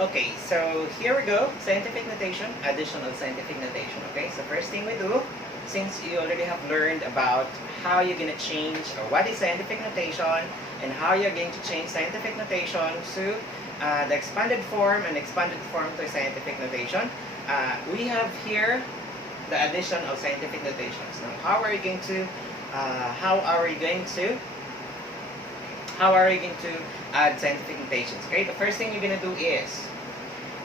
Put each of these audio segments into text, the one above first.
Okay, so here we go. Scientific notation, additional scientific notation. Okay, so first thing we do, since you already have learned about how you're going to change or what is scientific notation and how you're going to change scientific notation to the expanded form and expanded form to scientific notation, we have here the addition of scientific notations. Now, how are you going to how are we going to add scientific notations? Okay, the first thing you're going to do is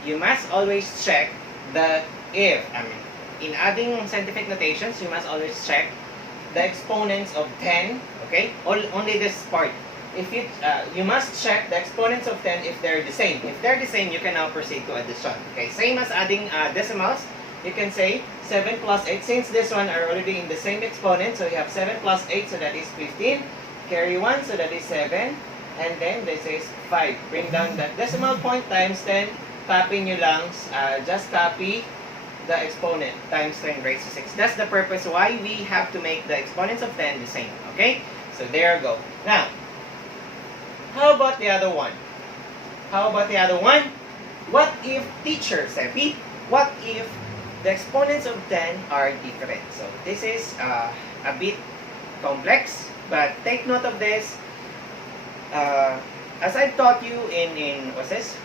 you must always check the if. In adding scientific notations, you must always check the exponents of 10. Okay, only this part. If you must check the exponents of 10 if they're the same. If they're the same, you can now proceed to addition. Okay, same as adding decimals. You can say 7 plus 8. Since this one are already in the same exponent, so you have 7 plus 8, so that is 15. Carry 1, so that is 7. And then this is 5. Bring down that decimal point times 10. Copy nyo lang, just copy the exponent times 10 raised to 6. That's the purpose why we have to make the exponents of 10 the same. Okay? So there you go. Now, how about the other one? How about the other one? What if, teacher Seppi, what if the exponents of 10 are different? So this is a bit complex, but take note of this. As I taught you in what's this?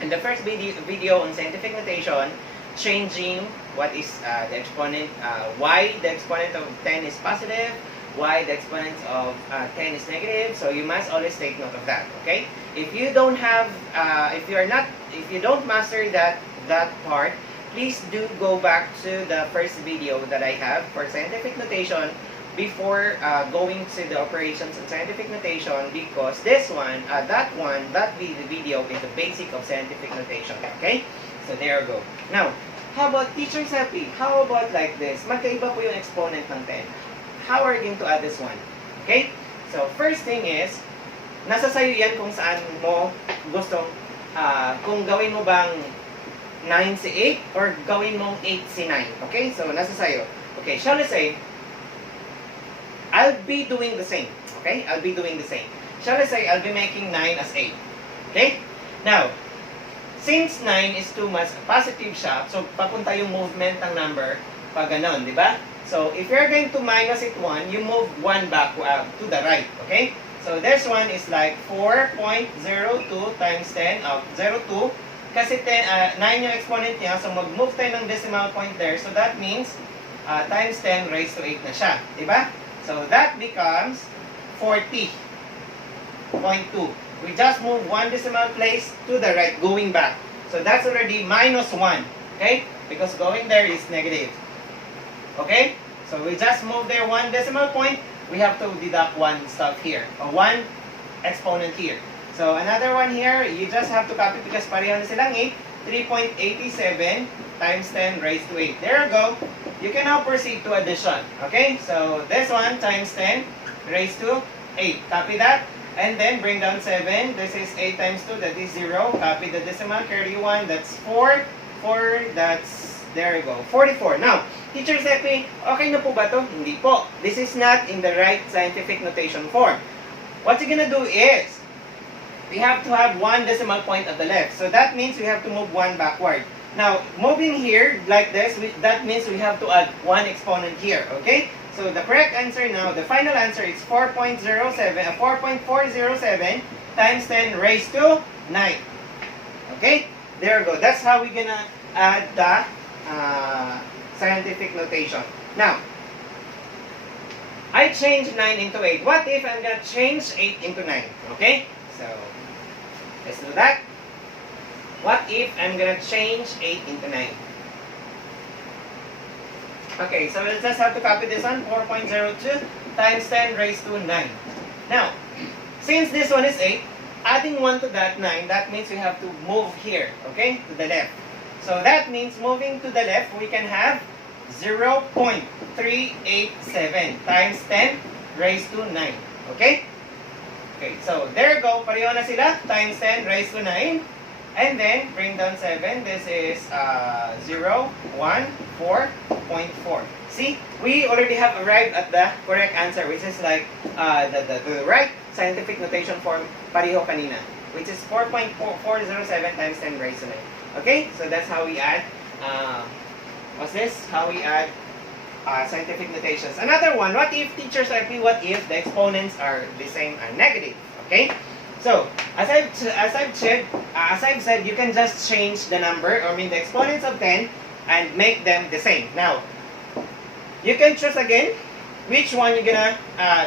In the first video on scientific notation, changing what is the exponent, why the exponent of 10 is positive, why the exponent of 10 is negative. So you must always take note of that. Okay? If you don't have, if you don't master that part, please do go back to the first video that I have for scientific notation before going to the operations and scientific notation, because this one, that video is the basic of scientific notation. Okay? So there you go. Now, how about teacher Seppi? How about like this? Magkaiba po yung exponent ng 10. How are you going to add this one? Okay? So, first thing is, nasa sayo yan kung saan mo gustong, kung gawin mo bang 9 si 8 or gawin mong 8 si 9. Okay? So, nasa sayo. Okay, shall I say, I'll be doing the same. Okay? I'll be doing the same. Shall I say, I'll be making 9 as 8. Okay? Now, since 9 is too much positive siya, so papunta yung movement ng number pag ganon, di ba? So, if you're going to minus it 1, you move 1 back to the right. Okay? So, this one is like 4.02 times 10 of 02. Kasi 9 yung exponent niya, so mag-move tayo ng decimal point there. So, that means times 10 raised to 8 na siya. Di ba? So, that becomes 40.2. We just move 1 decimal place to the right, going back. So, that's already minus 1. Okay? Because going there is negative. Okay? So, we just move there 1 decimal point. We have to deduct 1 stuff here. Or 1 exponent here. So, another one here, you just have to copy because pareho na silang 8. 3.87 times 10 raised to 8. There you go. You can now proceed to addition. Okay? So, this one times 10 raised to 8. Copy that. And then, bring down 7. This is 8 times 2. That is 0. Copy the decimal. Carry 1. That's 4. 4. That's, there you go. 44. Now, teacher Seppi, okay na po ba to? Hindi po. This is not in the right scientific notation form. What you're gonna do is, we have to have 1 decimal point at the left. So, that means we have to move 1 backward. Now, moving here like this, that means we have to add 1 exponent here, okay? So, the correct answer now, the final answer is 4.407 times 10 raised to 9. Okay? There we go. That's how we're gonna add the scientific notation. Now, I changed 9 into 8. What if I'm gonna change 8 into 9? Okay? So, let's do that. What if I'm gonna change 8 into 9? Okay, so we'll just have to copy this one. 4.02 times 10 raised to 9. Now, since this one is 8, adding 1 to that 9, that means we have to move here, okay, to the left. So that means moving to the left, we can have 0.387 times 10 raised to 9. Okay? Okay, so there you go. Pareho na sila. Times 10 raised to 9. And then, bring down 7. This is 0, 1, 4.4. See, we already have arrived at the correct answer, which is like the right scientific notation form, pareho kanina. which is 4.407 times 10 raised to 9. Okay, so that's how we add, what's this? How we add scientific notations. Another one, what if teachers are what if the exponents are the same and negative? Okay, so as I've said, you can just change the number, or the exponents of 10 and make them the same. Now, you can choose again which one you're gonna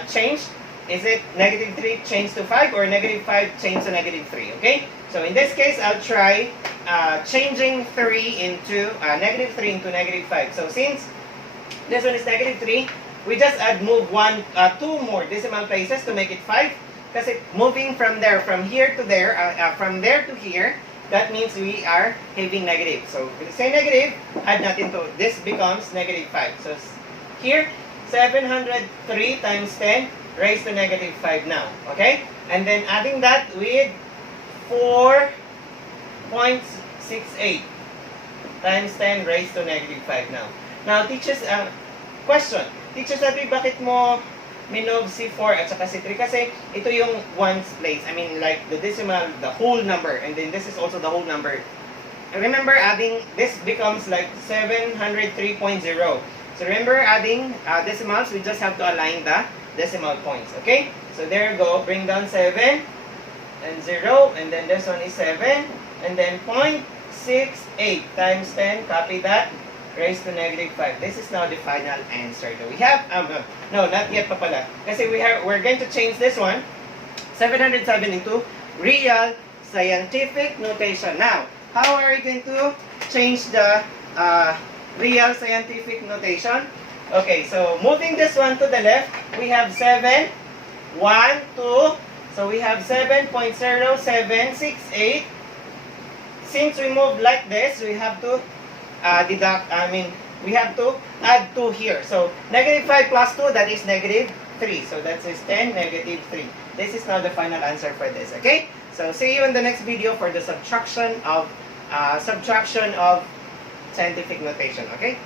change. Is it negative 3 change to 5 or negative 5 change to negative 3? Okay, so in this case, I'll try changing 3 into negative 3 into negative 5. So since this one is negative 3, we just move 2 more decimal places to make it 5. Kasi moving from here to there, from there to here, that means we are having negative. So if we say negative, add natin to, this becomes negative 5. So here, 703 times 10 raised to negative 5 now. Okay? And then adding that with 4.68 times 10 raised to negative 5 now. Now, teachers, question. Teachers, sabi, bakit mo minove si 4 at saka si 3? Kasi ito yung ones place. I mean, like the decimal, the whole number. And then this is also the whole number. Remember, adding, this becomes like 703.0. So remember, adding decimals, we just have to align the decimal points. Okay? So there you go. Bring down 7 and 0. And then this one is 7. And then 0.68 times 10. Copy that. Raised to negative 5. This is now the final answer that we have. No, not yet pa pala. Kasi we're going to change this one. 707 into real scientific notation. Now, how are we going to change the real scientific notation? Okay, so moving this one to the left, we have 7, 1, 2. So we have 7.0768. Since we move like this, we have to we have to add 2 here. So, negative 5 plus 2, that is negative 3. So, that is 10, negative 3. This is now the final answer for this. Okay? So, see you in the next video for the subtraction of scientific notation. Okay?